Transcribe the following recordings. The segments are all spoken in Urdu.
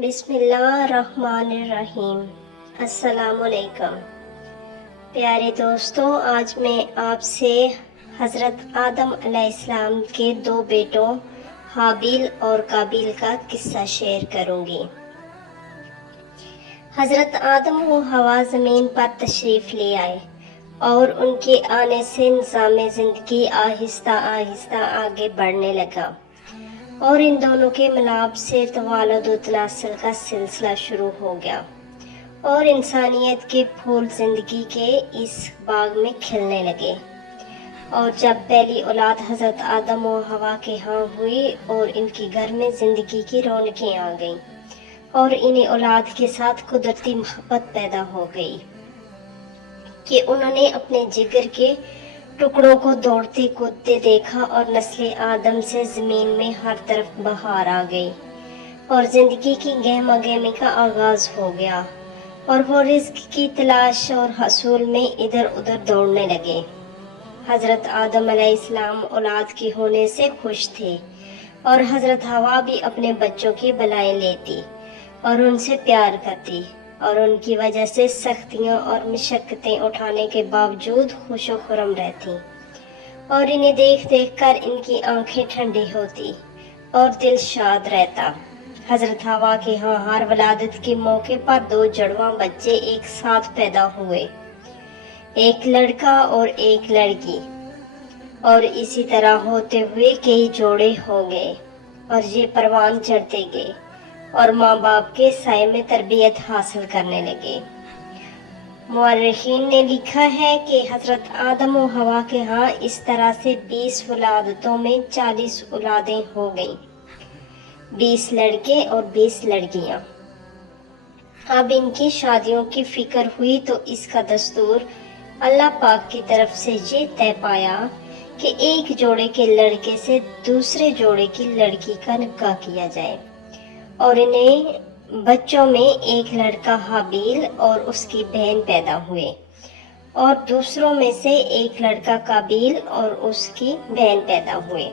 بسم اللہ الرحمن الرحیم۔ السلام علیکم پیارے دوستو، آج میں آپ سے حضرت آدم علیہ السلام کے دو بیٹوں حابیل اور قابیل کا قصہ شیئر کروں گی۔ حضرت آدم و حوا زمین پر تشریف لے آئے اور ان کے آنے سے نظام زندگی آہستہ آہستہ آگے بڑھنے لگا اور ان دونوں کے ملاب سے توالد و تناسل کا سلسلہ شروع ہو گیا اور انسانیت کے پھول زندگی کے اس باغ میں کھلنے لگے۔ اور جب پہلی اولاد حضرت آدم و حوا کے ہاں ہوئی اور ان کے گھر میں زندگی کی رونقیں آ گئیں اور انہیں اولاد کے ساتھ قدرتی محبت پیدا ہو گئی کہ انہوں نے اپنے جگر کے ٹکڑوں کو دوڑتے کودتے دیکھا اور نسل آدم سے زمین میں ہر طرف بہار آ گئی اور زندگی کی گہما گہمی کا آغاز ہو گیا اور وہ رزق کی تلاش اور حصول میں ادھر ادھر دوڑنے لگے۔ حضرت آدم علیہ السلام اولاد کے ہونے سے خوش تھے اور حضرت حوا بھی اپنے بچوں کی بلائیں لیتی اور ان سے پیار کرتی اور ان کی وجہ سے سختیاں اور مشقتیں اٹھانے کے باوجود خوش و خرم رہتی اور انہیں دیکھ دیکھ کر ان کی آنکھیں ٹھنڈی ہوتی اور دل شاد رہتا۔ حضرت حوا کے ہاں ہر ولادت کے موقع پر دو جڑواں بچے ایک ساتھ پیدا ہوئے، ایک لڑکا اور ایک لڑکی، اور اسی طرح ہوتے ہوئے کئی جوڑے ہو گئے اور یہ پروان چڑھتے گئے اور ماں باپ کے سائے میں تربیت حاصل کرنے لگے۔ مورخین نے لکھا ہے کہ حضرت آدم و حوا کے ہاں اس طرح سے 20 ولادتوں میں 40 اولادیں ہو گئیں، 20 لڑکے اور 20 لڑکیاں۔ اب ان کی شادیوں کی فکر ہوئی تو اس کا دستور اللہ پاک کی طرف سے یہ طے پایا کہ ایک جوڑے کے لڑکے سے دوسرے جوڑے کی لڑکی کا نکاح کیا جائے، اور انہیں بچوں میں ایک لڑکا حابیل اور اس کی بہن پیدا ہوئے اور دوسروں میں سے ایک لڑکا قابیل اور اس کی بہن پیدا ہوئے۔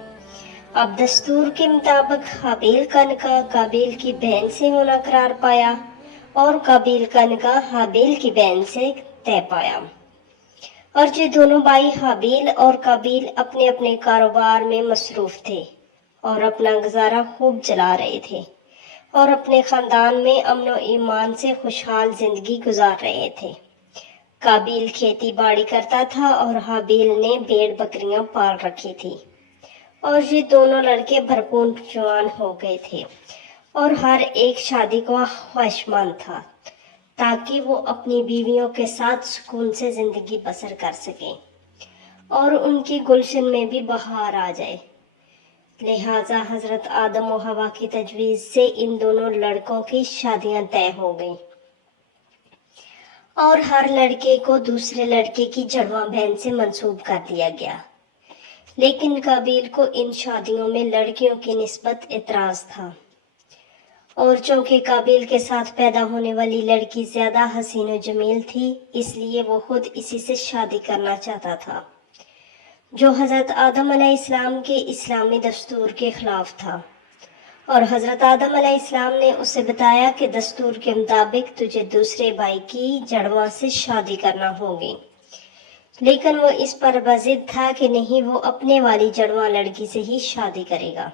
اب دستور کے مطابق حابیل کا نکاح قابیل کی بہن سے ہونا قرار پایا اور قابیل کا نکاح حابیل کی بہن سے طے پایا، اور یہ دونوں بھائی حابیل اور قابیل اپنے اپنے کاروبار میں مصروف تھے اور اپنا گزارا خوب چلا رہے تھے اور اپنے خاندان میں امن و ایمان سے خوشحال زندگی گزار رہے تھے۔ قابیل کھیتی باڑی کرتا تھا اور حابیل نے بھیڑ بکریاں پال رکھی تھی، اور یہ دونوں لڑکے بھرپور جوان ہو گئے تھے اور ہر ایک شادی کو خواہشمند تھا تاکہ وہ اپنی بیویوں کے ساتھ سکون سے زندگی بسر کر سکیں اور ان کی گلشن میں بھی بہار آ جائے۔ لہٰذا حضرت آدم و حوا کی تجویز سے ان دونوں لڑکوں کی شادیاں طے ہو گئیں اور ہر لڑکے کو دوسرے لڑکے کی جڑواں بہن سے منسوب کر دیا گیا، لیکن قابیل کو ان شادیوں میں لڑکیوں کی نسبت اعتراض تھا، اور چونکہ قابیل کے ساتھ پیدا ہونے والی لڑکی زیادہ حسین و جمیل تھی اس لیے وہ خود اسی سے شادی کرنا چاہتا تھا، جو حضرت آدم علیہ السلام کے اسلامی دستور کے خلاف تھا۔ اور حضرت آدم علیہ السلام نے اسے بتایا کہ دستور کے مطابق تجھے دوسرے بھائی کی جڑواں سے شادی کرنا ہوگی، لیکن وہ اس پر بضد تھا کہ نہیں، وہ اپنے والی جڑواں لڑکی سے ہی شادی کرے گا۔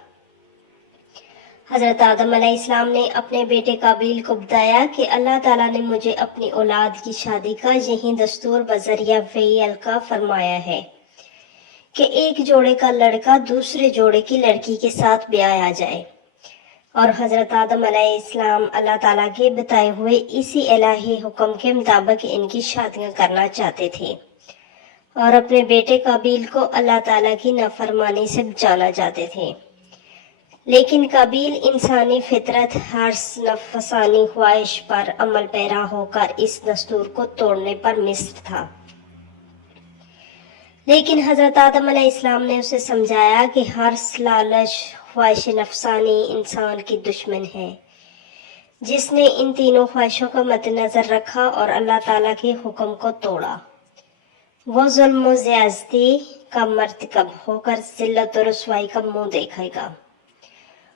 حضرت آدم علیہ السلام نے اپنے بیٹے قابیل کو بتایا کہ اللہ تعالیٰ نے مجھے اپنی اولاد کی شادی کا یہی دستور بذریعہ وحی القا فرمایا ہے کہ ایک جوڑے کا لڑکا دوسرے جوڑے کی لڑکی کے ساتھ بیایا جائے، اور حضرت آدم علیہ السلام اللہ تعالیٰ کے بتائے ہوئے اسی الہی حکم کے مطابق ان کی شادیاں کرنا چاہتے تھے اور اپنے بیٹے قابیل کو اللہ تعالیٰ کی نافرمانی سے بچانا چاہتے تھے، لیکن قابیل انسانی فطرت حرص نفسانی خواہش پر عمل پیرا ہو کر اس دستور کو توڑنے پر مصر تھا۔ لیکن حضرت آدم علیہ السلام نے اسے سمجھایا کہ حرص، لالچ، خواہش نفسانی انسان کی دشمن ہے، جس نے ان تینوں خواہشوں کو مد نظر رکھا اور اللہ تعالیٰ کے حکم کو توڑا، وہ ظلم و زیادتی کا مرتکب ہو کر ذلت و رسوائی کا منہ دیکھے گا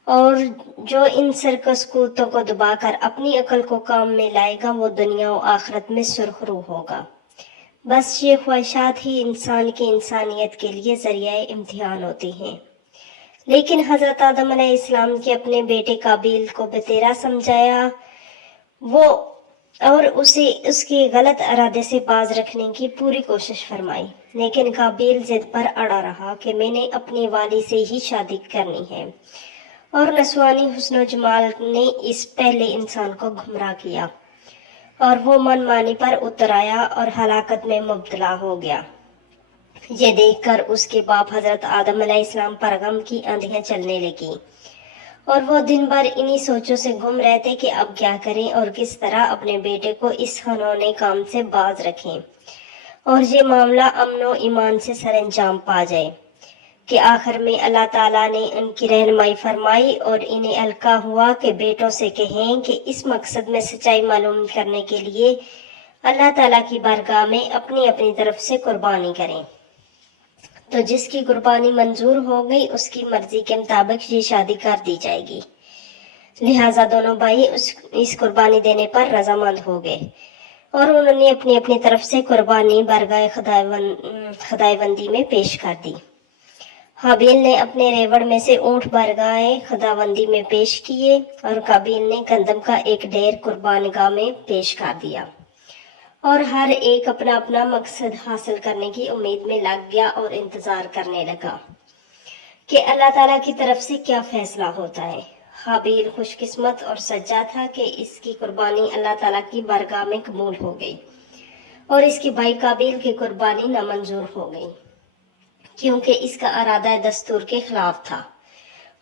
اور جو ان سرکس کوتوں کو دبا کر اپنی عقل کو کام میں لائے گا وہ دنیا و آخرت میں سرخرو ہوگا۔ بس یہ خواہشات ہی انسان کی انسانیت کے لیے ذریعہ امتحان ہوتی ہیں۔ لیکن حضرت آدم علیہ السلام کے اپنے بیٹے قابیل کو بتیرا سمجھایا وہ اور اسے اس کے غلط ارادے سے باز رکھنے کی پوری کوشش فرمائی، لیکن قابیل ضد پر اڑا رہا کہ میں نے اپنی والی سے ہی شادی کرنی ہے، اور نسوانی حسن و جمال نے اس پہلے انسان کو گمراہ کیا اور وہ من مانی پر اتر آیا اور ہلاکت میں مبتلا ہو گیا۔ یہ دیکھ کر اس کے باپ حضرت آدم علیہ السلام پر غم کی آندھیاں چلنے لگی اور وہ دن بھر انہی سوچوں سے گم رہتے کہ اب کیا کریں اور کس طرح اپنے بیٹے کو اس گھنونے کام سے باز رکھیں اور یہ معاملہ امن و ایمان سے سر انجام پا جائے، کہ آخر میں اللہ تعالیٰ نے ان کی رہنمائی فرمائی اور انہیں القا ہوا کہ بیٹوں سے کہیں کہ اس مقصد میں سچائی معلوم کرنے کے لیے اللہ تعالیٰ کی بارگاہ میں اپنی اپنی طرف سے قربانی کریں۔ تو جس کی قربانی منظور ہو گئی اس کی مرضی کے مطابق یہ شادی کر دی جائے گی۔ لہٰذا دونوں بھائی اس قربانی دینے پر رضامند ہو گئے اور انہوں نے اپنی اپنی طرف سے قربانی بارگاہ خداوندی میں پیش کر دی۔ حابیل نے اپنے ریوڑ میں سے اونٹ بارگاہ خداوندی میں پیش کیے اور قابیل نے گندم کا ایک ڈھیر قربان گاہ میں پیش کر دیا، اور ہر ایک اپنا اپنا مقصد حاصل کرنے کی امید میں لگ گیا اور انتظار کرنے لگا کہ اللہ تعالیٰ کی طرف سے کیا فیصلہ ہوتا ہے۔ حابیل خوش قسمت اور سجا تھا کہ اس کی قربانی اللہ تعالیٰ کی بارگاہ میں قبول ہو گئی، اور اس کے بھائی قابیل کی قربانی نامنظور ہو گئی، کیونکہ اس کا ارادہ دستور کے خلاف تھا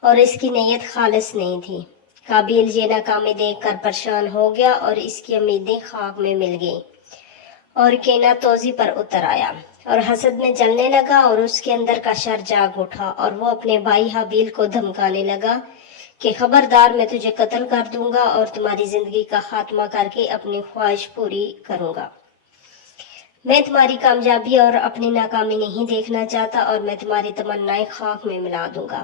اور اس کی نیت خالص نہیں تھی۔ قابیل یہ ناکامی دیکھ کر پریشان ہو گیا اور اس کی امیدیں خاک میں مل گئیں اور کینہ توزی پر اتر آیا اور حسد میں جلنے لگا اور اس کے اندر کا شر جاگ اٹھا، اور وہ اپنے بھائی حابیل کو دھمکانے لگا کہ خبردار، میں تجھے قتل کر دوں گا اور تمہاری زندگی کا خاتمہ کر کے اپنی خواہش پوری کروں گا۔ میں تمہاری کامیابی اور اپنی ناکامی نہیں دیکھنا چاہتا اور میں تمہاری تمنائیں خاک میں ملا دوں گا۔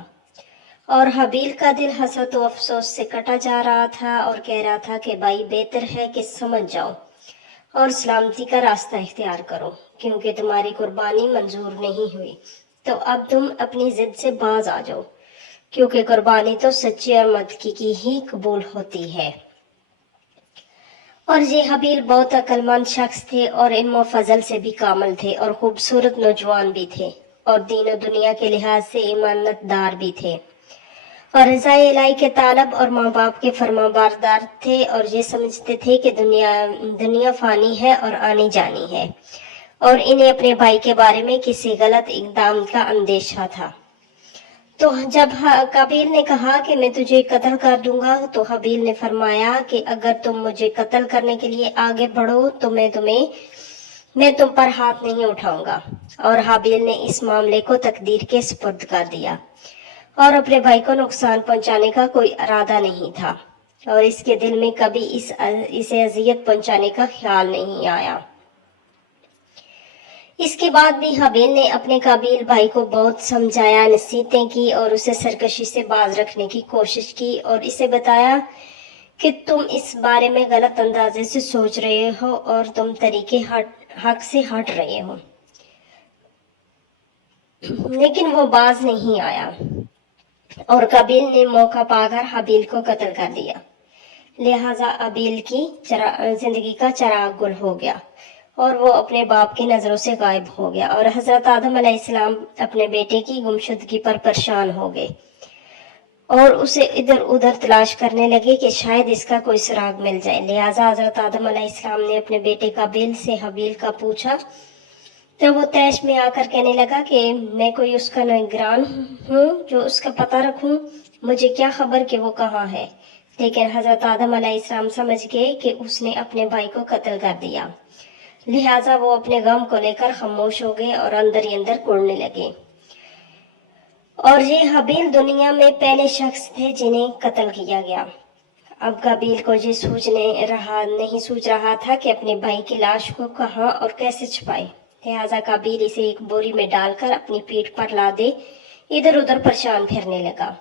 اور حابیل کا دل حسرت و افسوس سے کٹا جا رہا تھا اور کہہ رہا تھا کہ بھائی بہتر ہے کہ سمجھ جاؤ اور سلامتی کا راستہ اختیار کرو، کیونکہ تمہاری قربانی منظور نہیں ہوئی، تو اب تم اپنی ضد سے باز آ جاؤ، کیونکہ قربانی تو سچی اور متقی کی ہی قبول ہوتی ہے۔ اور یہ حابیل بہت عقل مند شخص تھے اور علم و فضل سے بھی کامل تھے اور خوبصورت نوجوان بھی تھے اور دین و دنیا کے لحاظ سے ایمانت دار بھی تھے اور رضا الہی کے طالب اور ماں باپ کے فرما بردار تھے، اور یہ سمجھتے تھے کہ دنیا فانی ہے اور آنی جانی ہے، اور انہیں اپنے بھائی کے بارے میں کسی غلط اقدام کا اندیشہ تھا۔ تو جب قابیل نے کہا کہ میں تجھے قتل کر دوں گا تو حابیل نے فرمایا کہ اگر تم مجھے قتل کرنے کے لیے آگے بڑھو تو میں تم پر ہاتھ نہیں اٹھاؤں گا، اور حابیل نے اس معاملے کو تقدیر کے سپرد کر دیا اور اپنے بھائی کو نقصان پہنچانے کا کوئی ارادہ نہیں تھا اور اس کے دل میں کبھی اسے اذیت پہنچانے کا خیال نہیں آیا۔ اس کے بعد بھی حابیل نے اپنے قابیل بھائی کو بہت سمجھایا، نصیحتیں کی اور اسے سرکشی سے باز رکھنے کی کوشش کی اور اسے بتایا کہ تم اس بارے میں غلط اندازے سے سوچ رہے ہو اور تم طریقے حق سے ہٹ رہے ہو، لیکن وہ باز نہیں آیا اور قابیل نے موقع پا کر حابیل کو قتل کر دیا۔ لہٰذا حابیل کی زندگی کا چراغ گل ہو گیا اور وہ اپنے باپ کی نظروں سے غائب ہو گیا، اور حضرت آدم علیہ السلام اپنے بیٹے کی گمشدگی پر پریشان ہو گئے اور اسے ادھر ادھر تلاش کرنے لگے کہ شاید اس کا کوئی سراغ مل جائے۔ لہٰذا حضرت آدم علیہ السلام نے اپنے بیٹے قابیل سے حابیل کا پوچھا تو وہ طیش میں آ کر کہنے لگا کہ میں کوئی اس کا نگران ہوں جو اس کا پتہ رکھوں، مجھے کیا خبر کہ وہ کہاں ہے۔ لیکن حضرت آدم علیہ السلام سمجھ گئے کہ اس نے اپنے بھائی کو قتل کر دیا، لہٰذا وہ اپنے غم کو لے کر خاموش ہو گئے اور اندر ہی اندر کوڑنے لگے۔ اور یہ حابیل دنیا میں پہلے شخص تھے جنہیں قتل کیا گیا۔ اب قابیل کو یہ نہیں سوچ رہا تھا کہ اپنے بھائی کی لاش کو کہاں اور کیسے چھپائے، لہٰذا قابیل اسے ایک بوری میں ڈال کر اپنی پیٹھ پر لادے ادھر ادھر پریشان پھرنے لگا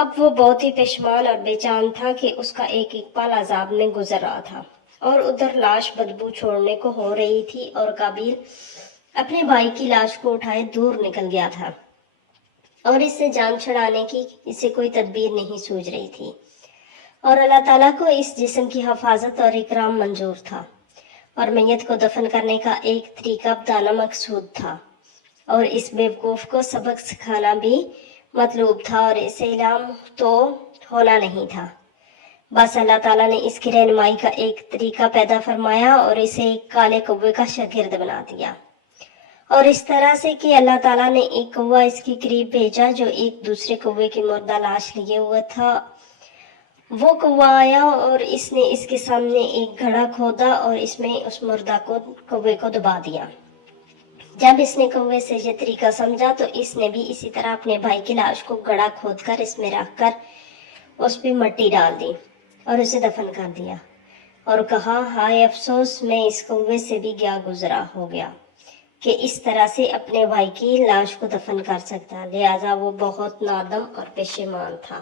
اب وہ بہت ہی پشیمان اور بے چین تھا کہ اس کا ایک ایک پل عذاب میں گزر رہا تھا، اور ادھر لاش بدبو چھوڑنے کو ہو رہی تھی اور قابیل اپنے بھائی کی لاش کو اٹھائے دور نکل گیا تھا، اور اس سے جان چھڑانے کی اسے کوئی تدبیر نہیں سوچ رہی تھی، اور اللہ تعالیٰ کو اس جسم کی حفاظت اور اکرام منظور تھا، اور میت کو دفن کرنے کا ایک طریقہ بتانا مقصود تھا، اور اس بیوقوف کو سبق سکھانا بھی مطلوب تھا، اور اسے علم تو ہونا نہیں تھا۔ بس اللہ تعالیٰ نے اس کی رہنمائی کا ایک طریقہ پیدا فرمایا اور اسے ایک کالے کوے کا شاگرد بنا دیا، اور اس طرح سے کہ اللہ تعالیٰ نے ایک کوہ اس کے قریب بھیجا جو ایک دوسرے کوے کی مردہ لاش لیے ہوا تھا۔ وہ کوہ آیا اور اس نے اس کے سامنے ایک گڑھا کھودا اور اس میں اس مردہ کوے کو دبا دیا۔ جب اس نے کوے سے یہ طریقہ سمجھا تو اس نے بھی اسی طرح اپنے بھائی کی لاش کو گڑھا کھود کر اس میں رکھ کر اس پہ مٹی ڈال دی اور اسے دفن کر دیا، اور کہا ہائے افسوس، میں اس کوے سے بھی کیا گزرا ہو گیا کہ اس طرح سے اپنے بھائی کی لاش کو دفن کر سکتا، لہٰذا وہ بہت نادم اور پشیمان تھا۔